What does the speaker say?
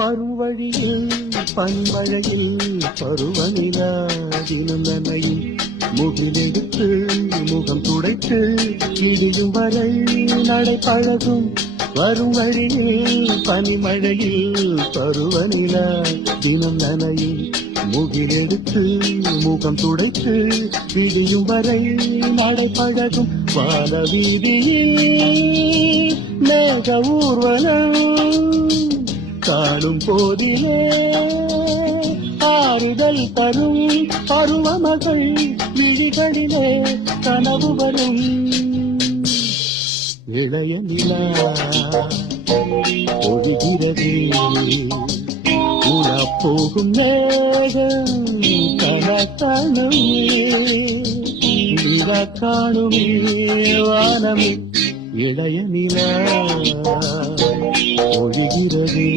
பருவழியில் பனிமழையில் பருவநிலா தினம் நனையும் முகிலெடுத்து முகம் துடைத்து இடியும் வரை நடை பழகும் வரும் வழியில் பனிமழையில் பருவநிலா தினம் நனையும் முகிலெடுத்து முகம் துடைத்து இடியும் வரை நடை பழகும் வான வீதியில் மேக ஊர்வலம் காணும் போதிலே ஆறுதல் தரும் பருவமகள் விழிகளிலே கனவு வரும் இளைய நிலா ஒழுகிறது உலா போகும் நேரம் கனக்காணுமே நிலா காணுமே வானமே இளைய நிலா ஒழுகிறது